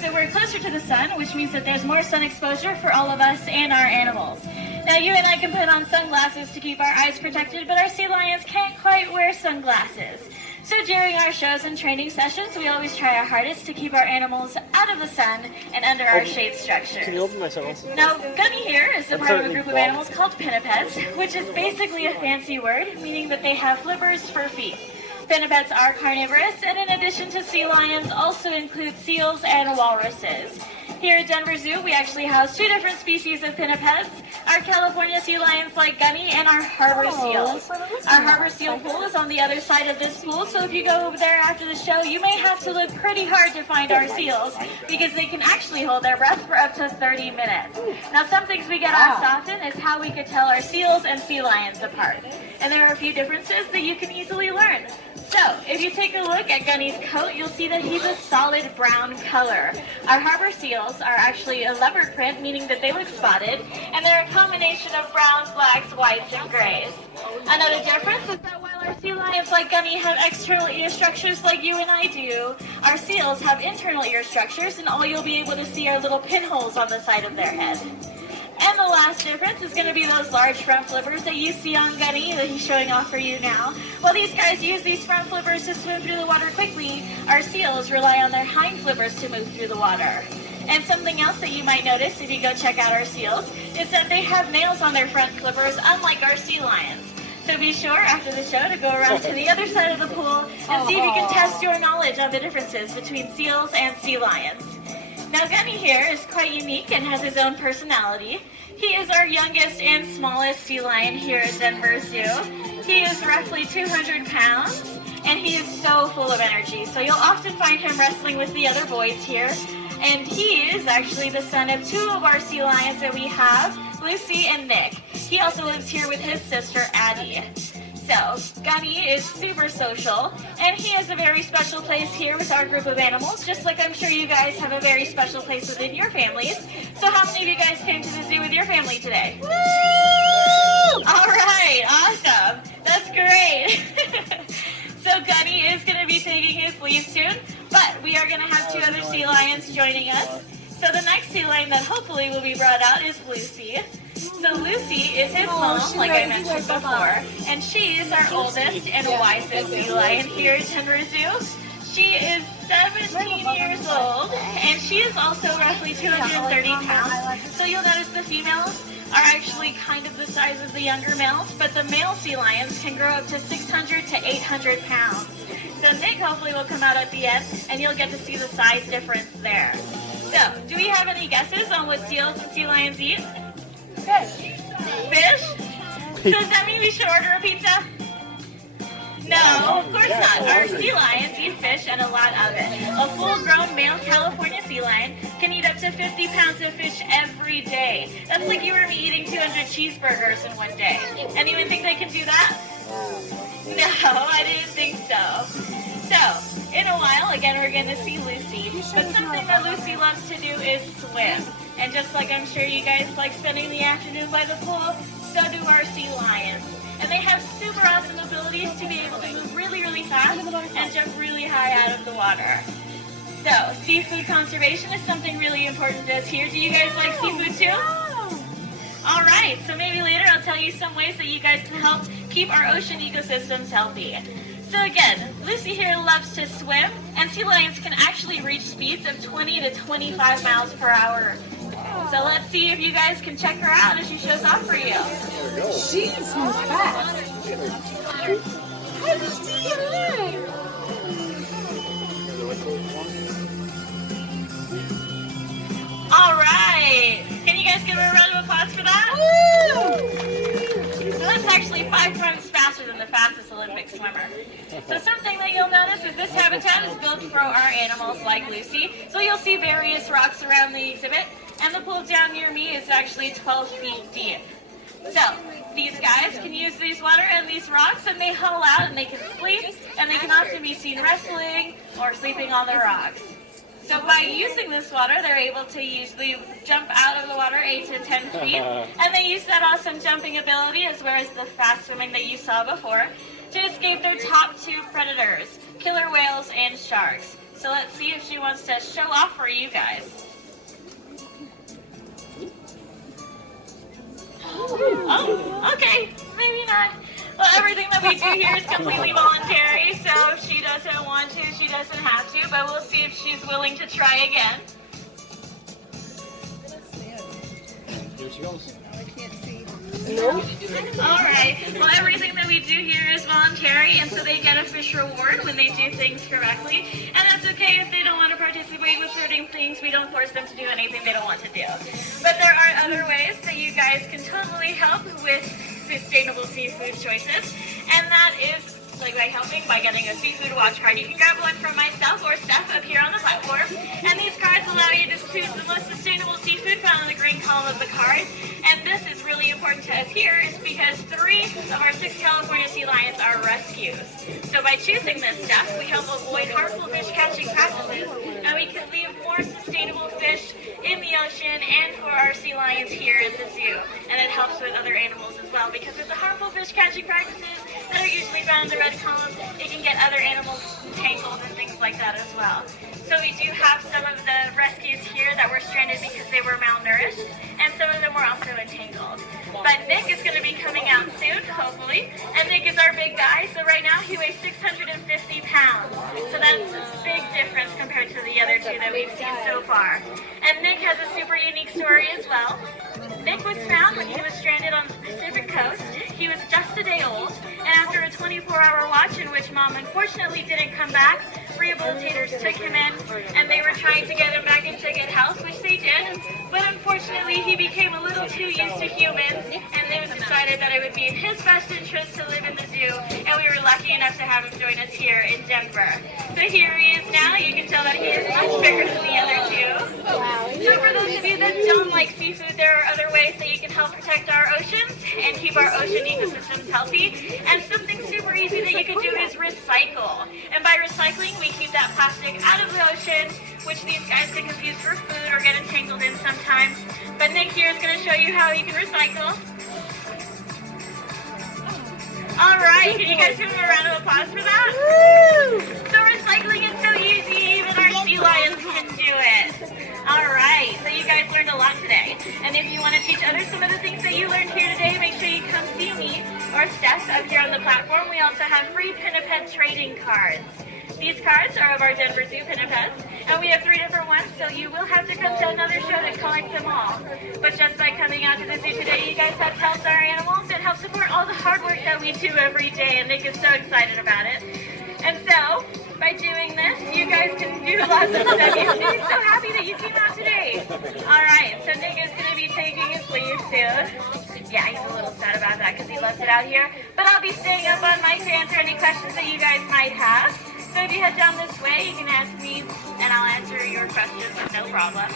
means that we're closer to the sun, which means that there's more sun exposure for all of us and our animals. Now, you and I can put on sunglasses to keep our eyes protected, but our sea lions can't quite wear sunglasses. So during our shows and training sessions, we always try our hardest to keep our animals out of the sun and under our shade structures. Can you open my sunglasses? Now, Gunny here is a part of a group of animals called pinnipeds, which is basically a fancy word, meaning that they have flippers for feet. Pinnipeds are carnivorous, and in addition to sea lions, also include seals and walruses. Here at Denver Zoo, we actually house two different species of pinnipeds, our California sea lions like Gunny and our harbor seals. Our harbor seal pool is on the other side of this pool, so if you go over there after the show, you may have to look pretty hard to find our seals, because they can actually hold their breath for up to 30 minutes. Now, some things we get asked often is how we could tell our seals and sea lions apart. And there are a few differences that you can easily learn. So, if you take a look at Gunny's coat, you'll see that he's a solid brown color. Our harbor seals are actually a leopard print, meaning that they look spotted, and they're a combination of browns, blacks, whites, and grays. Another difference is that while our sea lions like Gunny have external ear structures like you and I do, our seals have internal ear structures, and all you'll be able to see are little pinholes on the side of their head. And the last difference is going to be those large front flippers that you see on Gunny that he's showing off for you now. While these guys use these front flippers to swim through the water quickly, our seals rely on their hind flippers to move through the water. And something else that you might notice if you go check out our seals is that they have nails on their front flippers, unlike our sea lions. So be sure after the show to go around to the other side of the pool and see if you can test your knowledge on the differences between seals and sea lions. Now, Gunny here is quite unique and has his own personality. He is our youngest and smallest sea lion here at Denver Zoo. He is roughly 200 pounds, and he is so full of energy. So you'll often find him wrestling with the other boys here. And he is actually the son of two of our sea lions that we have, Lucy and Nick. He also lives here with his sister, Addie. So, Gunny is super social, and he has a very special place here with our group of animals, just like I'm sure you guys have a very special place within your families. So how many of you guys came to the zoo with your family today? Woo! All right, awesome. That's great. So Gunny is going to be taking his leave soon, but we are going to have two other sea lions joining us. So the next sea lion that hopefully will be brought out is Lucy. So Lucy is his mom, like I mentioned before, and she is our oldest and wisest sea lion here at Denver Zoo. She is 17 years old, and she is also roughly 230 pounds. So you'll notice the females are actually kind of the size of the younger males, but the male sea lions can grow up to 600 to 800 pounds. So Nick hopefully will come out at the end, and you'll get to see the size difference there. So, do we have any guesses on what seals and sea lions eat? Fish. Fish? So does that mean we should order a pizza? No, of course not. Our sea lions eat fish and a lot of it. A full-grown male California sea lion can eat up to 50 pounds of fish every day. That's like you or me eating 200 cheeseburgers in one day. Anyone think they can do that? No, I didn't think so. So, in a while, again, we're going to see Lucy. But something that Lucy loves to do is swim. And just like I'm sure you guys like spending the afternoon by the pool, so do our sea lions. And they have super awesome abilities to be able to move really, really fast and jump really high out of the water. So, seafood conservation is something really important to us here. Do you guys like seafood too? All right, so maybe later I'll tell you some ways that you guys can help keep our ocean ecosystems healthy. So again, Lucy here loves to swim, and sea lions can actually reach speeds of 20 to 25 miles per hour. So let's see if you guys can check her out as she shows off for you. She swims fast. How do you see her? All right, can you guys give her a round of applause for that? So that's actually 5 times faster than the fastest Olympic swimmer. So something that you'll notice is this habitat is built for our animals like Lucy. So you'll see various rocks around the exhibit, and the pool down near me is actually 12 feet deep. So these guys can use these water and these rocks, and they huddle out and they can sleep, and they can often be seen wrestling or sleeping on the rocks. So by using this water, they're able to usually jump out of the water 8 to 10 feet, and they use that awesome jumping ability as well as the fast swimming that you saw before to escape their top 2 predators, killer whales and sharks. So let's see if she wants to show off for you guys. Oh, okay, maybe not. Well, everything that we do here is completely voluntary, so if she doesn't want to, she doesn't have to, but we'll see if she's willing to try again. Here she goes. All right. Well, everything that we do here is voluntary, and so they get a fish reward when they do things correctly. And that's okay if they don't want to participate with certain things. We don't force them to do anything they don't want to do. But there are other ways that you guys can totally help with sustainable seafood choices, and that is like by helping by getting a seafood watch card. You can grab one from myself or Steph up here on the platform, and these cards allow you to choose the most sustainable seafood found in the green column of the card. And this is really important to us here is because 3 of our 6 California sea lions are rescues. So by choosing this stuff, we help avoid harmful fish catching practices, and we can leave more sustainable fish in the ocean and for our sea lions here in the zoo. And it helps with other animals as well, because with the harmful fish catching practices that are usually found in the red column, it can get other animals entangled and things like that as well. So we do have some of the rescues here that were stranded because they were malnourished, and some of them were also entangled. But Nick is going to be coming out soon, hopefully, and Nick is our big guy, so right now he weighs 650 pounds. So that's a big difference compared to the other 2 that we've seen so far. And Nick has a super unique story as well. Nick was found when he was stranded on the Pacific coast. He was just a day old, and after a 24-hour watch in which Mom unfortunately didn't come back, rehabilitators took him in, and they were trying to get him back into good health, which they did. But unfortunately, he became a little too used to humans, and it was decided that it would be in his best interest to live in the zoo, and we were lucky enough to have him join us here in Denver. So here he is now. You can tell that he is much bigger than the other 2. So for those of you that don't like seafood, there are other ways that you can help protect our oceans and keep our ocean ecosystems healthy. And something super easy that you can do is recycle. And by recycling, we keep that plastic out of the ocean, which these guys can confuse for food or get entangled in sometimes. But Nick here is going to show you how you can recycle. All right, can you guys give him a round of applause for that? Woo! So recycling is so easy, even our sea lions can do it. All right, so you guys learned a lot today. And if you want to teach others some of the things that you learned here today, make sure you come see me or Steph up here on the platform. We also have free Pinniped trading cards. These cards are of our Denver Zoo Pinnipeds, and we have 3 different ones, so you will have to come to another show to collect them all. But just by coming out to the zoo today, you guys have helped our animals and help support all the hard work that we do every day, and Nick is so excited about it. And so, by doing this, you guys can do lots of stuff. He's so happy that you came out today. All right, so Nick is going to be taking his leave soon. Yeah, he's a little sad about that because he loves it out here. But I'll be staying up on mic to answer any questions that you guys might have. So if you head down this way, you can ask me, and I'll answer your questions with no problem.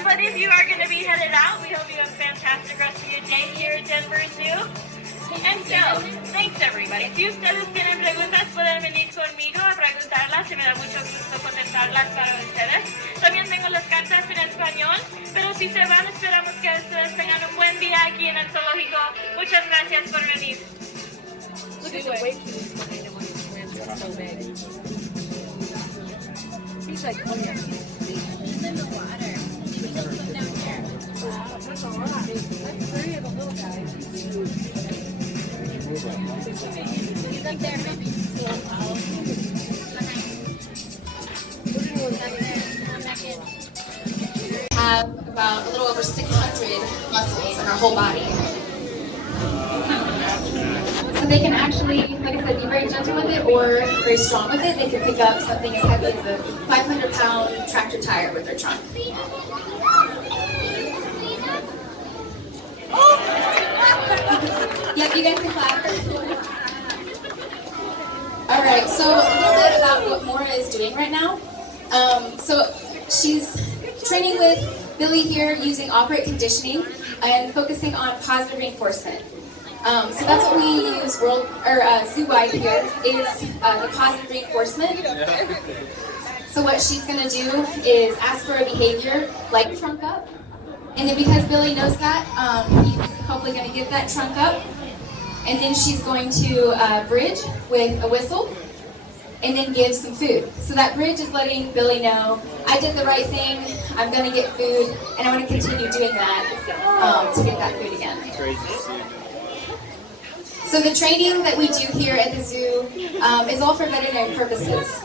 But if you are going to be headed out, we hope you have a fantastic rest of your day here at Denver Zoo. And so, thanks everybody. Si ustedes tienen preguntas, pueden venir conmigo a preguntarlas y me da mucho gusto contestarlas para ustedes. También tengo las cartas en español, pero si se van, esperamos que ustedes tengan un buen día aquí en el zoológico. Muchas gracias por venir. Look at the weight behind him on his hands. It's so big. He's like, oh yeah. He's in the water. Maybe he'll swim down here. Wow, that's a lot. That's 3 of the little guys. He's up there, maybe. Have about a little over 600 muscles in our whole body. So they can actually, like I said, be very gentle with it or very strong with it. They can pick up something as heavy as a 500-pound tractor tire with their trunk. Yep, you guys can clap. All right, so a little bit about what Mora is doing right now. So she's training with Billy here using operant conditioning and focusing on positive reinforcement. So that's what we use zoo-wide here is the positive reinforcement. So what she's going to do is ask for a behavior like trunk up. And then because Billy knows that, he's hopefully going to give that trunk up. And then she's going to bridge with a whistle. and then give some food. So that bridge is letting Billy know, I did the right thing, I'm gonna get food, and I'm gonna continue doing that to get that food again. So the training that we do here at the zoo is all for veterinary purposes.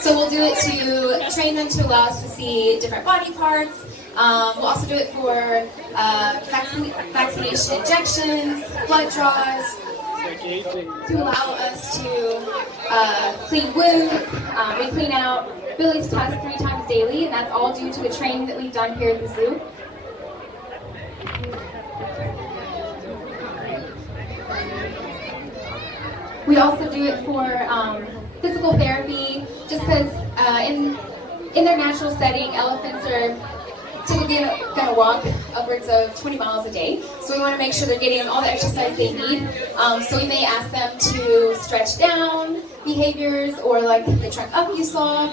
So we'll do it to train them to allow us to see different body parts. We'll also do it for vaccination injections, blood draws, to allow us to clean wounds. We clean out Billy's tusk 3 times daily, and that's all due to the training that we've done here at the zoo. We also do it for physical therapy, just because in their natural setting, elephants are typically going to walk upwards of 20 miles a day. So we want to make sure they're getting all the exercise they need. So we may ask them to stretch down behaviors, or like the trunk up you saw,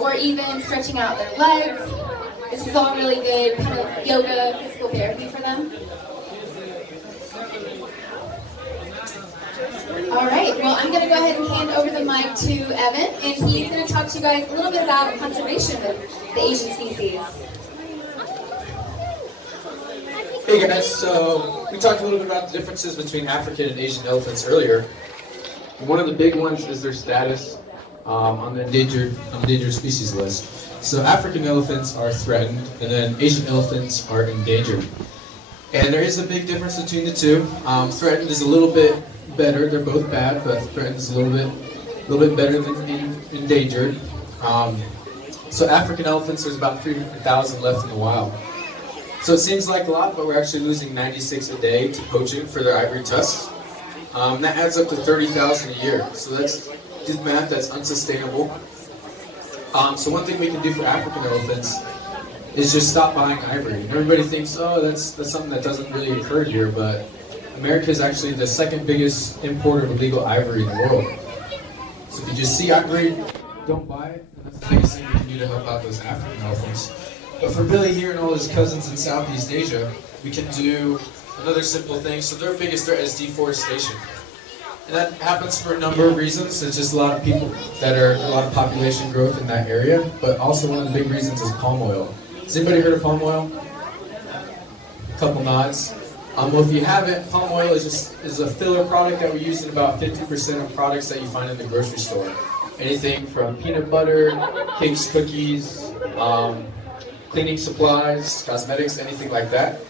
or even stretching out their legs. This is all really good kind of yoga, physical therapy for them. All right, well, I'm going to go ahead and hand over the mic to Evan, and he's going to talk to you guys a little bit about conservation of the Asian species. Hey guys, so we talked a little bit about the differences between African and Asian elephants earlier. One of the big ones is their status on the endangered species list. So African elephants are threatened, and then Asian elephants are endangered. And there is a big difference between the two. Threatened is a little bit better. They're both bad, but threatened is a little bit better than endangered. So African elephants, there's about 300,000 left in the wild. So it seems like a lot, but we're actually losing 96 a day to poaching for their ivory tusks. That adds up to 30,000 a year. So that's good math. That's unsustainable. So one thing we can do for African elephants is just stop buying ivory. Everybody thinks, oh, that's something that doesn't really occur here, but America is actually the second biggest importer of illegal ivory in the world. So if you just see ivory, don't buy it, and that's the biggest thing we can do to help out those African elephants. But for Billy here and all his cousins in Southeast Asia, we can do another simple thing. So their biggest threat is deforestation. And that happens for a number of reasons. There's just a lot of people a lot of population growth in that area, but also one of the big reasons is palm oil. Has anybody heard of palm oil? A couple nods. Well, if you haven't, palm oil is a filler product that we use in about 50% of products that you find in the grocery store. Anything from peanut butter, cakes, cookies, cleaning supplies, cosmetics, anything like that.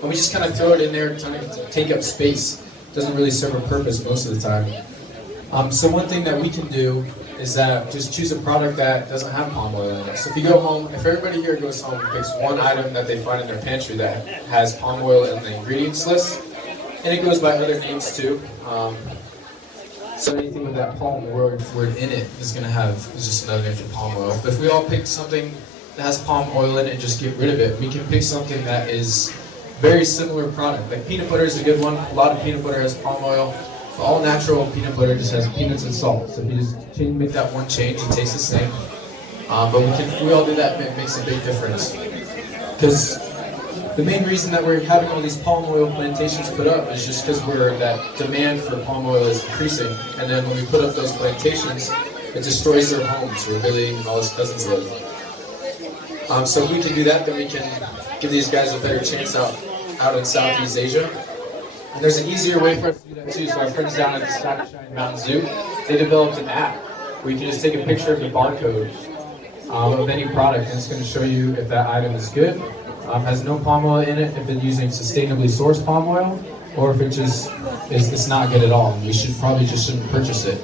And we just kind of throw it in there to take up space. It doesn't really serve a purpose most of the time. So one thing that we can do is that just choose a product that doesn't have palm oil in it. So if you go home, if everybody here goes home and picks one item that they find in their pantry that has palm oil in the ingredients list, and it goes by other names too. So anything with that palm word in it is just another name for palm oil. But if we all pick something that has palm oil in it and just get rid of it, we can pick something that is very similar product. Like peanut butter is a good one. A lot of peanut butter has palm oil. All natural peanut butter just has peanuts and salt. So if you just make that one change, it tastes the same. But we all do that, it makes a big difference. Because the main reason that we're having all these palm oil plantations put up is just because that demand for palm oil is increasing. And then when we put up those plantations, it destroys their homes where Billy and all his cousins live. So if we can do that, then we can give these guys a better chance out in Southeast Asia. And there's an easier way for us to do that too. So our friends down at the Stockshine Mountain Zoo, they developed an app where you can just take a picture of the barcode of any product, and it's going to show you if that item is good, has no palm oil in it, if it's using sustainably sourced palm oil, or if it's not good at all. We shouldn't purchase it.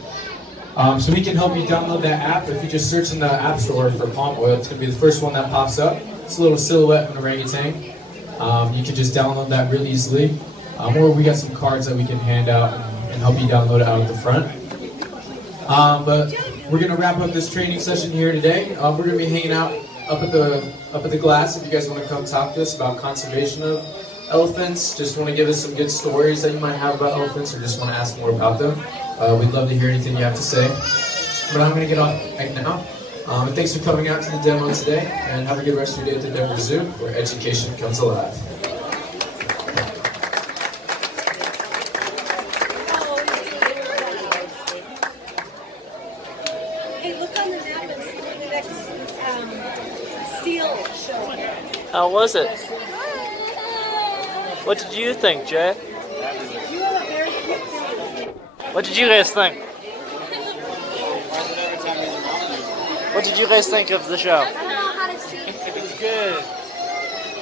So we can help you download that app. If you just search in the App Store for palm oil, it's going to be the first one that pops up. It's a little silhouette of an orangutan. You can just download that really easily. Or we got some cards that we can hand out and help you download it out at the front. But we're going to wrap up this training session here today. We're going to be hanging out up at the glass if you guys want to come talk to us about conservation of elephants. Just want to give us some good stories that you might have about elephants, or just want to ask more about them. We'd love to hear anything you have to say. But I'm going to get off right now. And thanks for coming out to the demo today, and have a good rest of your day at the Denver Zoo, where education comes alive. on the map and see when the next seal show. How was it? What did you think, Jay? You have a very cute baby. What did you guys think? What did you guys think of the show? I don't know how to see. It's good.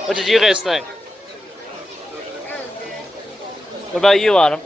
What did you guys think? What about you, Autumn?